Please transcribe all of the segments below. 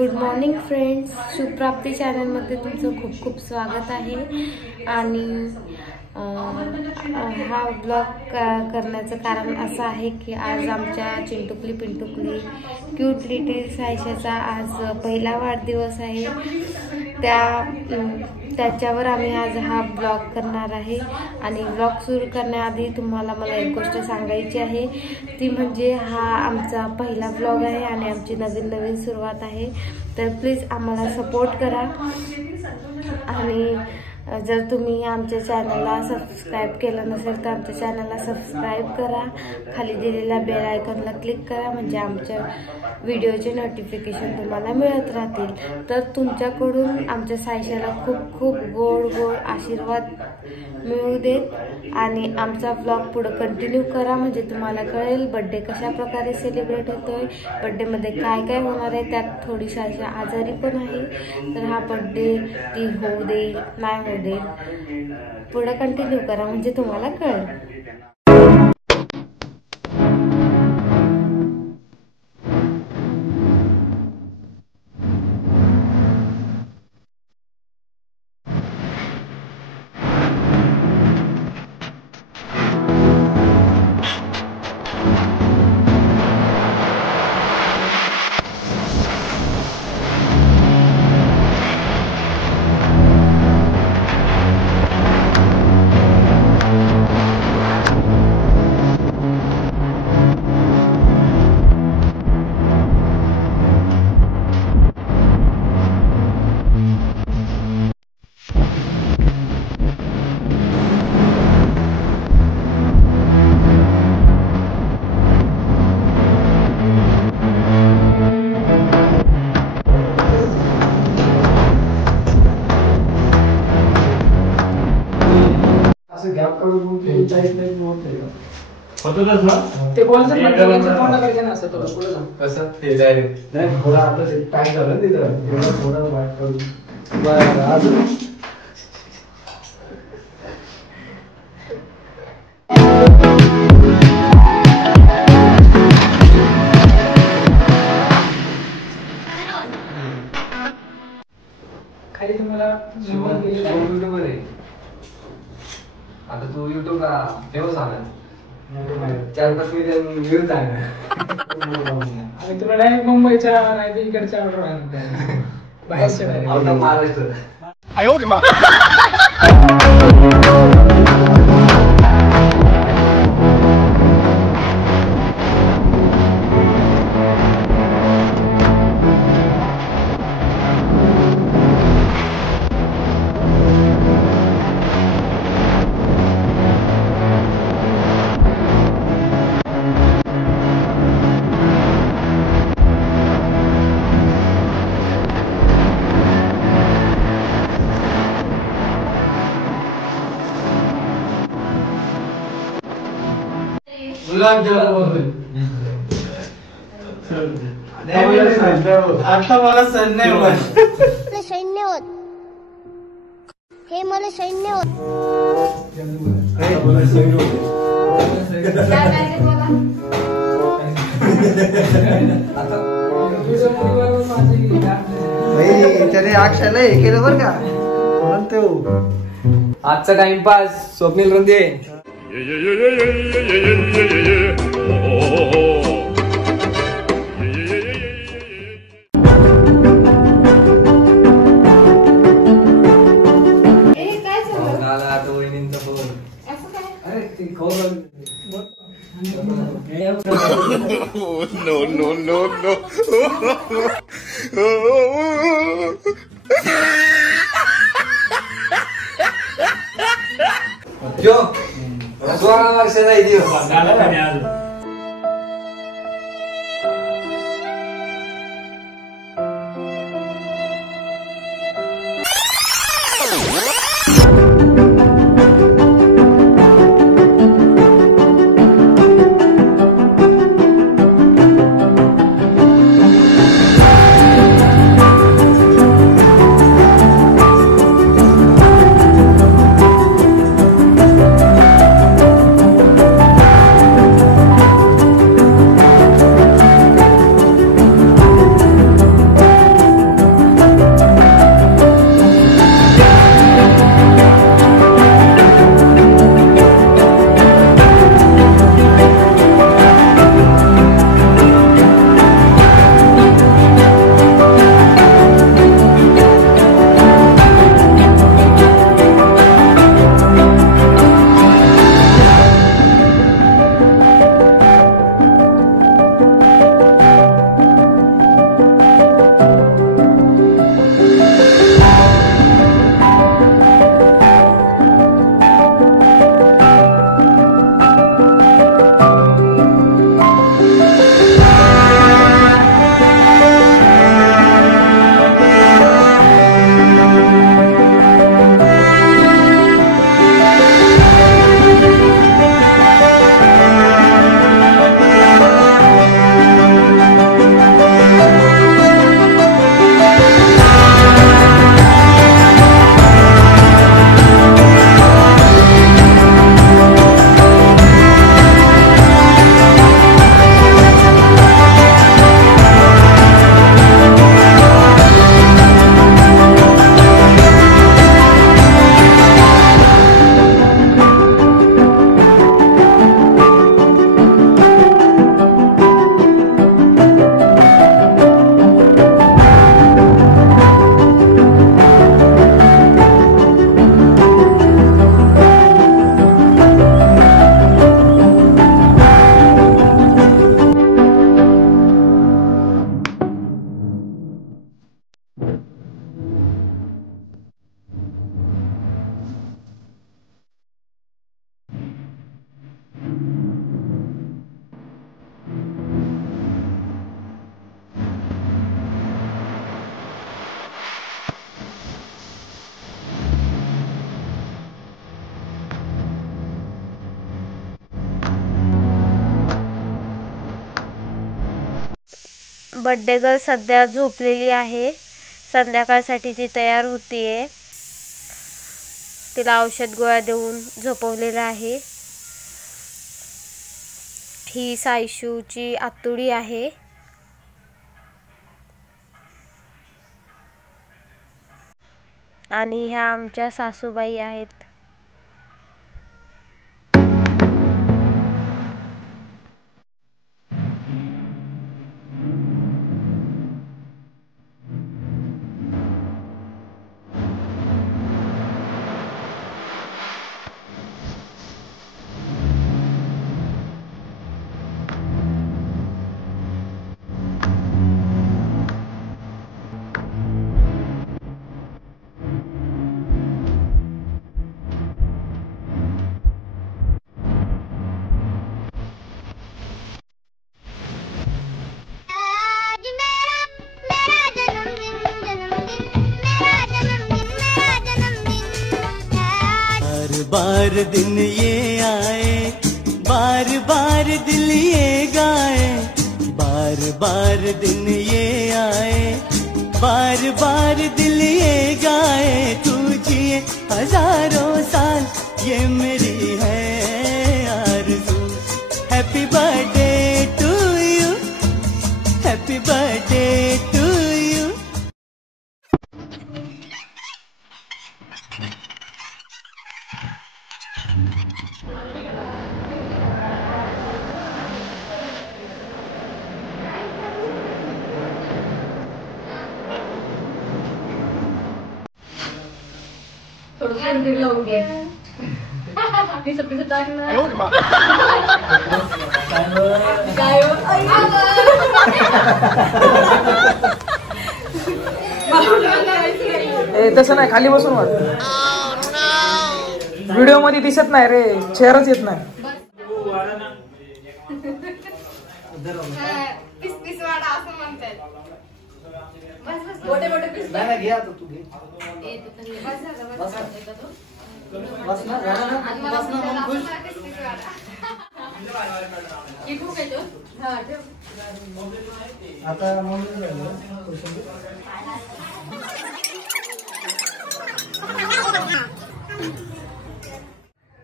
Good morning friends, शुभप्राप्ती चॅनलमध्ये तुमचं खूप खूप स्वागत आहे। आणि हा ब्लॉग करण्याचं कारण असं आहे की आज आमच्या चिंटुकली पिंटुकली क्यूट लिटिल सायशाचा आज पहिला वाढदिवस आहे। त्याच्यावर आम्ही आज हा ब्लॉग करणार आहे। आणि ब्लॉग सुरू करण्याआधी तुम्हाला मला एक गोष्ट सांगायची आहे, ती म्हणजे हा आमचा पहिला ब्लॉग आहे आणि आमची नवीन सुरुवात आहे। तर प्लीज आम्हाला सपोर्ट करा आणि जर तुम्ही आमच्या चॅनलला सबस्क्राईब केलं नसेल तर आमच्या चॅनलला सबस्क्राईब करा, खाली दिलेल्या बेल आयकॉनला क्लिक करा, म्हणजे आमच्या व्हिडिओचे नोटिफिकेशन तुम्हाला मिळत राहतील। तर तुमच्याकडून आमच्या सायशाला खूप खूप गोड आशीर्वाद मिळू देत आणि आमचा ब्लॉग पुढे कंटिन्यू करा, म्हणजे तुम्हाला कळेल बर्थडे कशा प्रकारे सेलिब्रेट होतोय, बर्थडेमध्ये काय काय होणार आहे। त्यात थोडी सायशा आजारी पण आहे, तर हा बर्थडे ती होऊ देईल नाही होऊ देईल, पुढे कंटिन्यू करा म्हणजे तुम्हाला कळेल। ते बोलतात पूर्ण करायचं ना, असं पुढे कसं ते डायरेक्ट नाही थोडा आता ते टाइट झालं तिथं एवढं थोडं वाट करून बरं अजून खाली तुम्हाला युट्यूबर आहे आता, तू युट्यूबला फेमस झाला 4-5 मिलियन व्ह्यूज आहे आणि तुला डायरेक्ट मुंबईच्या नाही तर इकडच्या ऑर्डर आहे बाहेरच्या आउट ऑफ महाराष्ट्र आयो रे मा आता मला सैन्य होत हे मला सैन्य होत त्याने अक्षयला हे केलं बरं का म्हणतो आजचा टाइमपास स्वप्नील रंदे Yo, 16 वर्षाचा आहे दिवस बर्थडे गर्ल सध्या झोपलेली आहे. संध्याकाळसाठी ती तयार होतीये. तिला औषध गोळ्या देऊन झोपवलेलं आहे. ही सायशूची आतुडी आहे. आणि ह्या आमच्या सासूबाई आहेत. बार दिन ये आए, बार बार दिल ये गाए, बार बार दिन ये आए, बार बार दिल ये गाए। तू जिए हजारों साल ये मेरी है आरज़ू। Happy birthday to you, happy birthday to you. तसं नाही, खाली बसून वाट. व्हिडिओ मध्ये दिसत नाही रे, चेहराच येत नाही.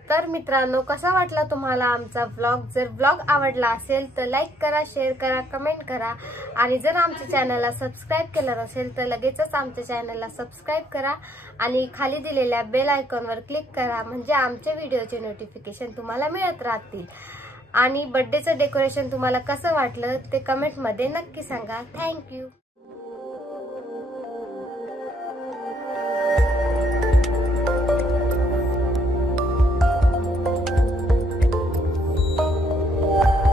तर मित्रांनो, कसा वाटला तुम्हाला आमचा व्लॉग? जर व्लॉग आवडला असेल तर लाईक करा, शेअर करा, कमेंट करा. आणि जर आमच्या चॅनलला सबस्क्राईब केलं नसेल तर लगेचच आमच्या चॅनलला सबस्क्राईब करा आणि खाली दिलेल्या बेल आयकॉनवर क्लिक करा, म्हणजे आमच्या व्हिडिओचे नोटिफिकेशन तुम्हाला मिळत राहतील. आणि बर्थडेचं डेकोरेशन तुम्हाला कसं वाटलं ते कमेंटमध्ये नक्की सांगा. थँक्यू.